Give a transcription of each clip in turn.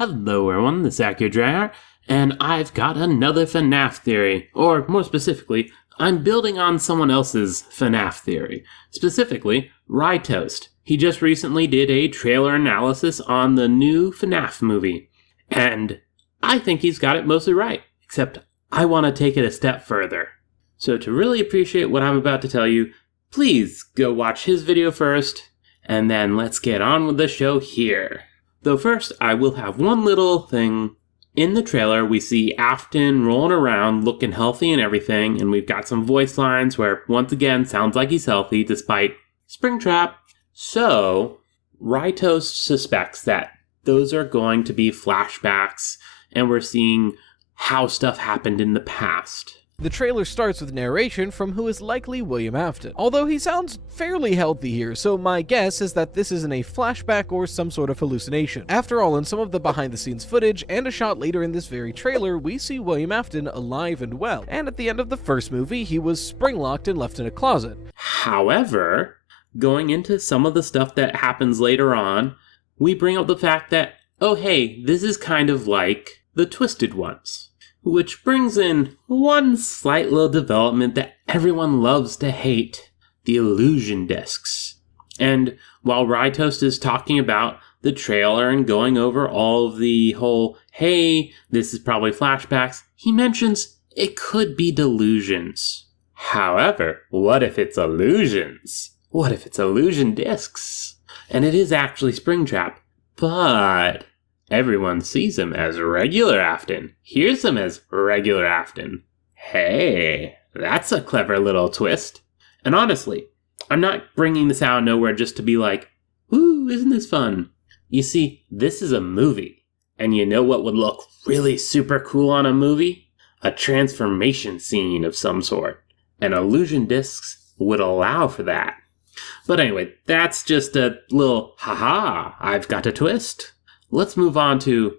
Hello everyone, this is RyeToast's, and I've got another FNAF theory, or more specifically, I'm building on someone else's FNAF theory. Specifically, RyeToast. He just recently did a trailer analysis on the new FNAF movie, and I think he's got it mostly right, except I want to take it a step further. So to really appreciate what I'm about to tell you, please go watch his video first, and then let's get on with the show here. Though first, I will have one little thing. In the trailer, we see Afton rolling around, looking healthy and everything, and we've got some voice lines where, once again, sounds like he's healthy, despite Springtrap. So, RyeToast suspects that those are going to be flashbacks, and we're seeing how stuff happened in the past. The trailer starts with narration from who is likely William Afton, although he sounds fairly healthy here, so my guess is that this isn't a flashback or some sort of hallucination. After all, in some of the behind-the-scenes footage and a shot later in this very trailer, we see William Afton alive and well, and at the end of the first movie, he was spring-locked and left in a closet. However, going into some of the stuff that happens later on, we bring up the fact that, oh hey, this is kind of like the Twisted Ones. Which brings in one slight little development that everyone loves to hate, the illusion discs. And while RyeToast is talking about the trailer and going over all of the whole, hey, this is probably flashbacks, he mentions it could be delusions. However, what if it's illusions? What if it's illusion discs? And it is actually Springtrap, but everyone sees him as regular Afton, hears him as regular Afton. Hey, that's a clever little twist. And honestly, I'm not bringing this out of nowhere just to be like, ooh, isn't this fun? You see, this is a movie. And you know what would look really super cool on a movie? A transformation scene of some sort. And illusion discs would allow for that. But anyway, that's just a little, haha, I've got a twist. Let's move on to,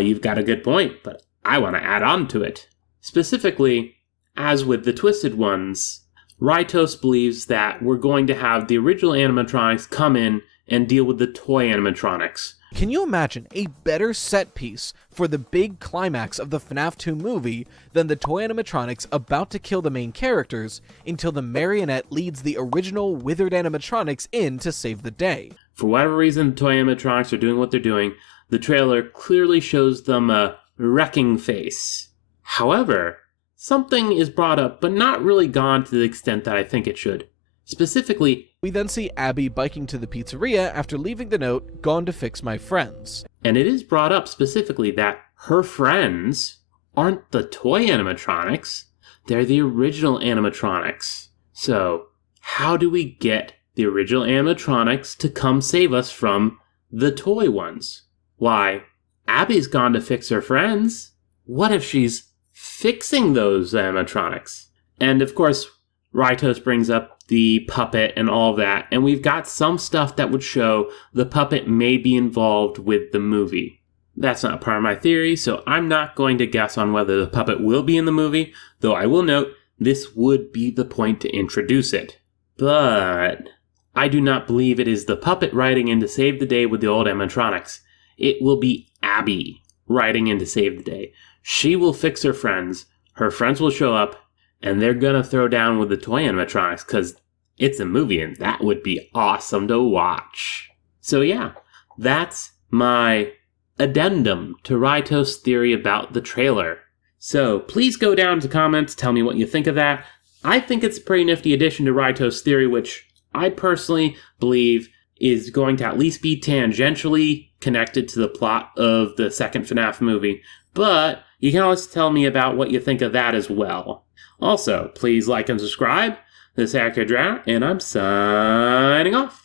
you've got a good point, but I want to add on to it. Specifically, as with the Twisted Ones, RyeToast believes that we're going to have the original animatronics come in and deal with the toy animatronics. Can you imagine a better set piece for the big climax of the FNAF 2 movie than the toy animatronics about to kill the main characters until the marionette leads the original withered animatronics in to save the day? For whatever reason, the toy animatronics are doing what they're doing. The trailer clearly shows them a wrecking face. However, something is brought up, but not really gone to the extent that I think it should. Specifically, we then see Abby biking to the pizzeria after leaving the note, "Gone to fix my friends." And it is brought up specifically that her friends aren't the toy animatronics, they're the original animatronics. So, how do we get the original animatronics to come save us from the toy ones? Why, Abby's gone to fix her friends. What if she's fixing those animatronics? And of course, RyeToast brings up the puppet and all of that, and we've got some stuff that would show the puppet may be involved with the movie. That's not part of my theory, so I'm not going to guess on whether the puppet will be in the movie, though I will note this would be the point to introduce it. But I do not believe it is the puppet riding in to save the day with the old animatronics. It will be Abby riding in to save the day. She will fix her friends will show up, and they're gonna throw down with the toy animatronics, because it's a movie and that would be awesome to watch. So yeah, that's my addendum to RyeToast's theory about the trailer. So please go down to comments, tell me what you think of that. I think it's a pretty nifty addition to RyeToast's theory, which I personally believe is going to at least be tangentially connected to the plot of the second FNAF movie. But you can always tell me about what you think of that as well. Also, please like and subscribe. This is RyeToast's, and I'm signing off.